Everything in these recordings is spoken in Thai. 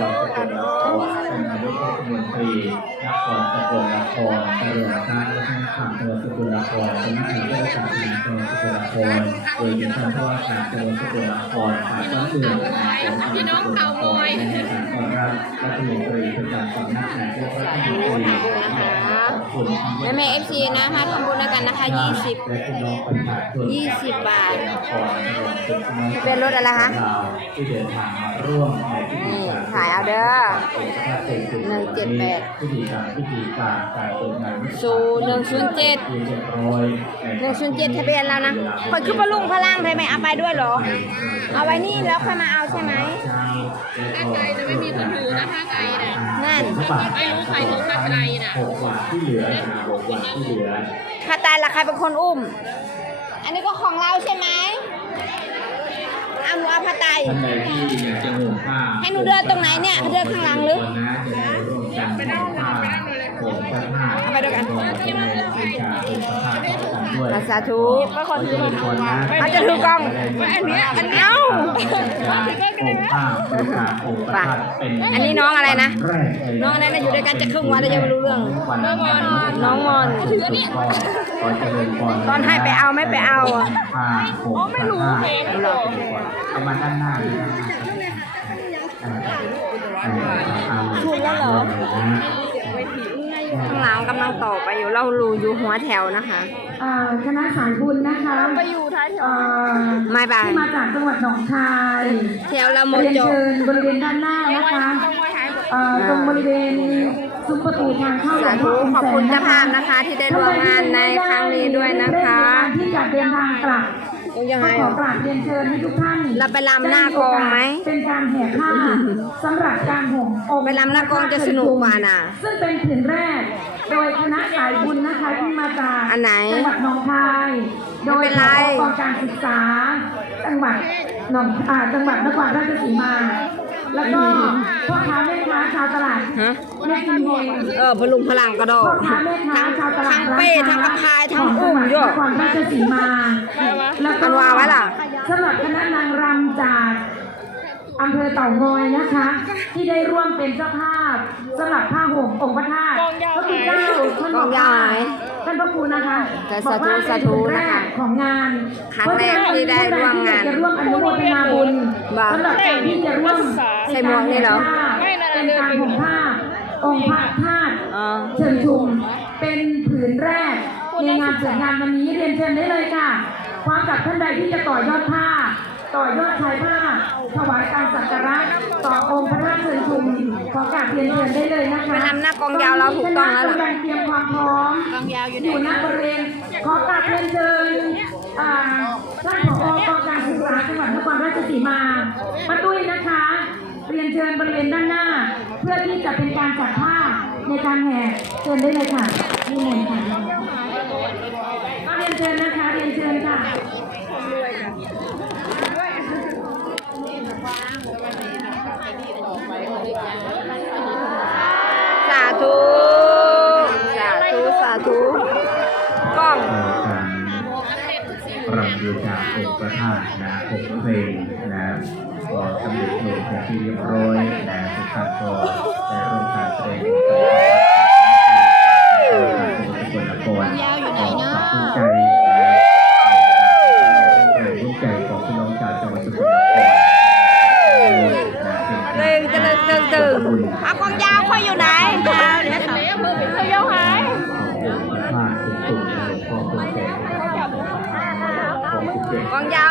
จังหวัดสกลนครเป็นนายกรัฐมนตรีนครสกลนครตลอดการวัฒนธรรมจังหวัดสกลนครสำนักงานราชการจังหวัดสกลนครโดยมีท่านผู้ว่าการจังหวัดสกลนครฝ่ายต้นเมืองของจังหวัดสกลนครในการต้อนรับรัฐมนตรีประจำสำนักนายกรัฐมนตรีขอบคุณทางแม่แม่เอฟซีนะมาทำบุญด้วยกันนะคะ20และพี่น้องประชาชน20บาทนครรวมถึงพี่น้องเป็นรถอะไรคะที่เดินทางมาร่วมในพิธีการนี่ถ่ายเอาเด้อหนึ่ง178พิธีการพิธีการการเปิดงานศูนย์107เรียบร้อยหนึ่งศูนย์เจ็ดทะเบียนแล้วนะคอยคือพลุงพลังไปไหมเอาไปด้วยเหรอ เอาไว้นี่แล้วค่อยมาเอาใช่ไหมถ้าไกลจะไม่มีคนถือนะถ้าไกลเนี่ยนั่นไม่รู้ใครถือถ้าไกลน่ะหกวันที่เหลือนะหกวันที่เหลือถ้าตายละใครเป็นคนอุ้ม อันนี้ก็ของเราใช่ไหมเอาหนูเอาผ้าไตรท่านใดที่อยากจะห่มผ้าให้หนูเดินตรงไหนเนี่ยเดินข้างหลังหรือวันนะจะได้ร่วมกันห่มผ้าห่มผ้าผ้าเอาไปด้วยกันห่มผ้าห่มผ้าด้วยสาธุก็คนถือคนนะเขาจะถือกล้องอันนี้อันนี้ เอ้าห่มผ้าห่มผ้าห่มผ้าเป็นอันนี้น้องอะไรนะแรกเลยน้องอะไรนะอยู่ด้วยกันจะครึ่งวันแล้วยังไม่รู้เรื่อง น้องมอนน้องมอนถืออันนี้ขอเจริญพรตอนให้ไปเอาไม่ไปเอาอะผ้าห่มผ้าไม่รู้เองเอามาด้านหน้าด้านหน้าครับถูกแล้วเหรอ ข้างหลังกำลังต่อไปอยู่เรารูอยู่หัวแถวนะคะ เอ่อคณะสายบุญนะคะไปอยู่ท้ายแถวไม่ไปที่มาจากจังหวัดหนองคายแถวละโมเรียนจบเชิญบริเวณด้านหน้านะคะเอ่อตรงบริเวณซุ้มประตูทางเข้าสาธุขอบคุณเจ้าภาพนะคะที่ได้ร่วมงานในครั้งนี้ด้วยนะคะ ที่จะเดินทางกลับต้อง ยังไงขอกราบเรียนเชิญให้ทุกท่านเราไปรำหน้ากองไหมเป็นการแห่ผ้าสำหรับการห่มองค์ไปรำหน้ากองจะสนุกกว่าน่ะ ซึ่งเป็นผืนแรก โดยคณะสายบุญนะคะที่มาจากอันไหนจังหวัดหนองคาย โดยไม่เป็นไรผอกองการศึกษาจังหวัดหนองอ่าจังหวัดนครราชสีมา แล้วก็พ่อค้าแม่ค้าชาวตลาดฮะ แม่กินเฮงเออพลุงพลังกระโดพ่อดค้าแม่ค้าทั้งชาวตลาทั้ดงเป้ทั้งกระพายทั้งอุ้มขเยองอะจังหวัดนครราชสีมาแล้วก็อันวางไว้ล่ะ สำหรับคณะนางรำจากอำเภอเต่างอยนะคะ ที่ได้ร่วมเป็นเจ้าภาพสำหรับผ้าห่มองค์พระธาตุพระคุณเจ้าท่านบอกว่าท่านพระครูนะคะแต่บอกว่าสาธุเป็นสาธุแรนะคะกของงาน ครั้งแรกที่ได้ร่วมงาน จะร่วมอนุโมทนาบุญบ้าสำหรับการที่จะร่วม ใส่หมวกนี่เหรอเป็นการห่มผ้าองค์พระธาตุอ๋อเชิญชุมเป็นผืนแรกในงานเปิดงานวันนี้เรียนเชิญได้เลยค่ะพร้อมกับท่านใดที่จะต่อยอดผ้า ต่อยอดชายผ้า ถวายการสักการะต่อองค์พระธาตุเชิญชุมขอกราบเรียนเชิญได้เลยนะคะไปทำหน้ากองยาวเราถูกต้องแล้วล่ะคณะกำลังเตรียมความพร้อมอยู่ณบริเวณขอกราบเรียนเชิญอ่าท่านผอกองการศึกษาจังหวัดนครราชสีมาป้าตุ้ยนะคะ เรียนเชิญบริเวณด้านหน้า เพื่อที่จะเป็นการจัดผ้าในการแห่เชิญได้เลยค่ะนี่เลยค่ะก็เรียนเชิญนะคะเรียนเชิญค่ะสาธุสาธุสาธุกล้องรำบูชาองค์พระธาตุนะองค์เพลงนะ ก็สำเร็จลงเป็นที่เรียบร้อยนะทุกท่านก็ได้ร่วมการแสดงความสกลนครยาวอยู่ไหนเนาะภูมิใจนะภูมิใจของพี่น้องชาวจังหวัดสกลนครเป็นตึงตึงตึงตึงเอากองยาวค่อยอยู่ไหนยาวเดี๋ยวเขายาวหายผ้าตุ่มตุ่มหลวงพ่อคุณแก่ของคุณแก่กองยาว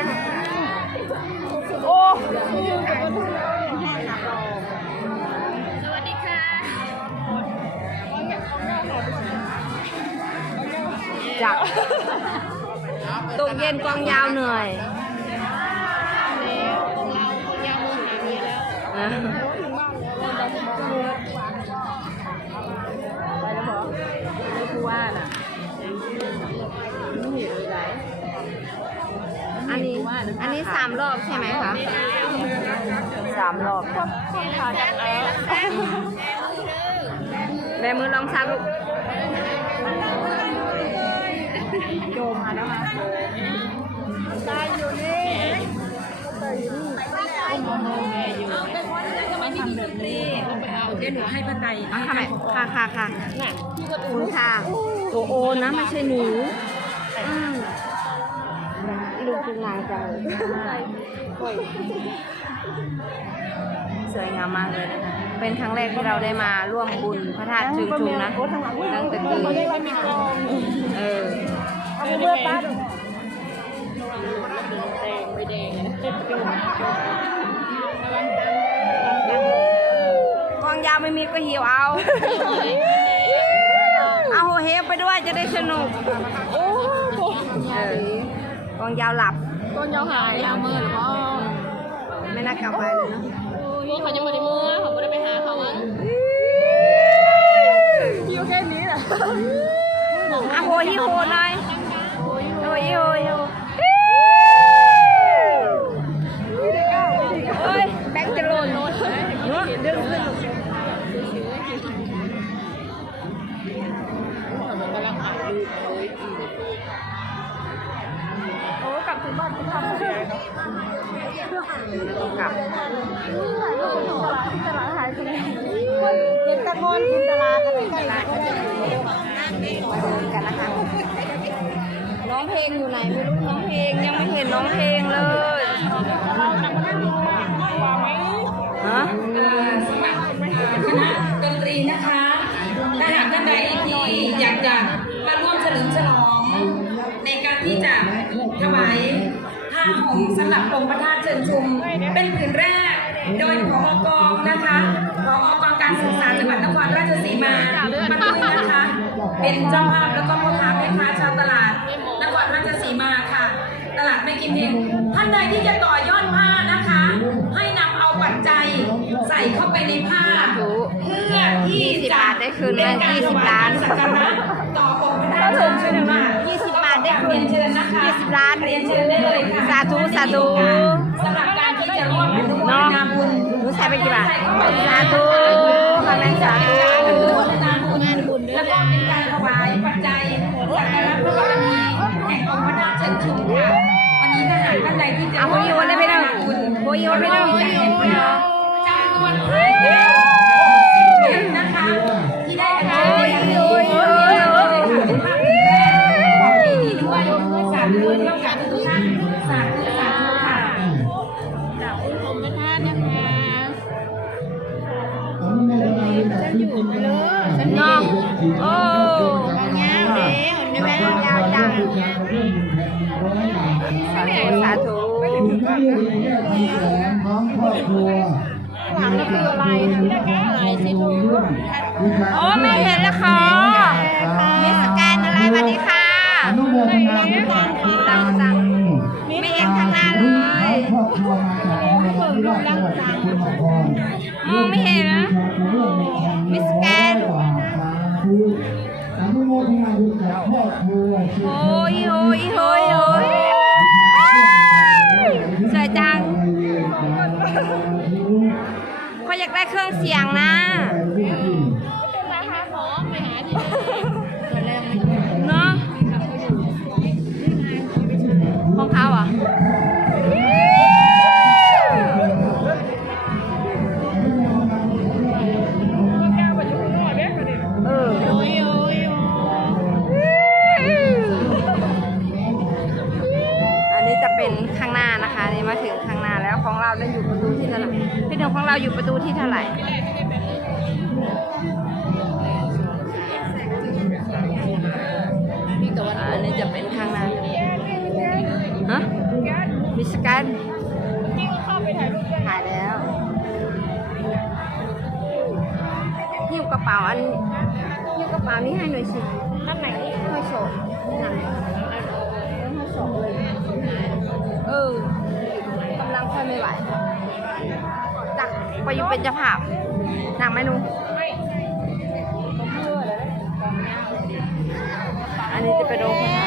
จักตกเย็นกองยาวเหนื่อยเออไปแล้วเหรอไม่พูดว่าน่ะไม่เห็นเลยไหนอันนี้สามรอบใช่ไหมคะสามรอบแม่มือลองซักลูก มมาแล้วค่ะตายอยู่นี่เดี๋ยวหนูให้ป้าไตอะค่ะแม่ค่ะค่ะค่ะคุณค่ะโอโอนะไม่ใช่หนูอืมลูกคุณนายจังเลยสวยงามมากเลยนะคะเป็นครั้งแรกที่เราได้มาร่วมบุญพระธาตุจึงชุมนะตั้งแต่ปีเออ เอาเมื่อป้าดูกองยาวไม่มีก็หิวเอา เอาโฮเฮปไปด้วยจะได้สนุกโอ้โหเออกองยาวหลับ ต้นยาวหายยาวมือหรือเปล่าไม่น่ากลับไปเลยเนาะนี่เขายังไม่ได้มือเขาไม่ได้ไปหาเขาอะคิวแค่นี้แหละอะโฮฮิโฮหน่อย โฮฮิโฮฮิโฮเฮ้ยแบงค์จะหล่นเนอะดึงขึ้นโอ้กลับถึงบ้านที่ทำเลยกลับถ่ายรูปตลาดที่ตลาดหายไปเลยเด็กตะโกนกินตลากันใกล้ๆก็ได้มาดูกันนะคะ น้องเพลงอยู่ไหนไม่รู้น้องเพลงยังไม่เห็นน้องเพลงเลยฮะคณะดนตรีนะคะถ้าหากท่านใดที่อยากจะมาร่วมเฉลิมฉลอง ในการที่จะถวายผ้าห่มสำหรับองค์พระธาตุเชิญชุม เป็นผืนแรก โดยผอกองนะคะผอกองการศึกษาจังหวัดนครราชสีมามาตุ้ยนะคะ เป็นเจ้าภาพแล้วก็พ่อค้าแม่ค้าชาวตลาดนครราชสีมาค่ะ ตลาด ไม่กินเองท่านใดที่จะต่อยอดผ้านะคะ ให้นำเอาปัจจัยใส่เข้าไปในผ้า เพื่อที่จะได้คืนเงินเป็ยี่สิบล้านสักการะต่อองค์พระธาตุเชิญชุมค่ะยี่สิบบาทได้คืเรีนยนเชิญนะคะยี่สิบล้านเรียนเชิญได้เลยค่ะสาธุสาธุ สำหรับการที่จะร่วมอนุโมทเนาะนาบุญหนูใส่ไปกี่บาทใส่เข้ไปในสาธุค่ะแม่สาธุ เนาะโอ้งามเด้เห็นไหมยาวจังสาธุสาธุของครอบครัวหลังแล้วคืออะไรอะไรสิทูโอ้ไม่เห็นแล้วค่ะมีสแกนอะไรสวัสดีค่ะอนุโมทนาบุญกับทุกท่านไม่เห็นข้างหน้าเลยครอบครัวมาจากจังหวัดจังหวัดสกลนครมองไม่เห็นนะ มิสแกนอนุโมทนาบุญกับครอบครัวโอ้ยโอ้ยโอ้ยโอ้ยสวยจังเขาอยากได้เครื่องเสียงนะ เป็นข้างหน้านะคะนี่มาถึงข้างหน้าแล้วของเราได้อยู่ประตูที่เท่าไหร่พี่หนุ่มของเราอยู่ประตูที่เท่าไหร่อันนี้จะเป็นข้างหน้าฮะมิสกันนี่ก็เข้าไปถ่ายรูปด้วยถ่ายแล้วหิ้วกระเป๋าอันหิ้วกระเป๋านี้ให้หน่อยสิท่านไหนห้อยโฉมนั่นห้อยโฉมเลย เออกำลังคนไม่ไหวจักไปอยู่เป็นเจ้าภาพนางไม่นุ้งอันนี้จะไปโดนคน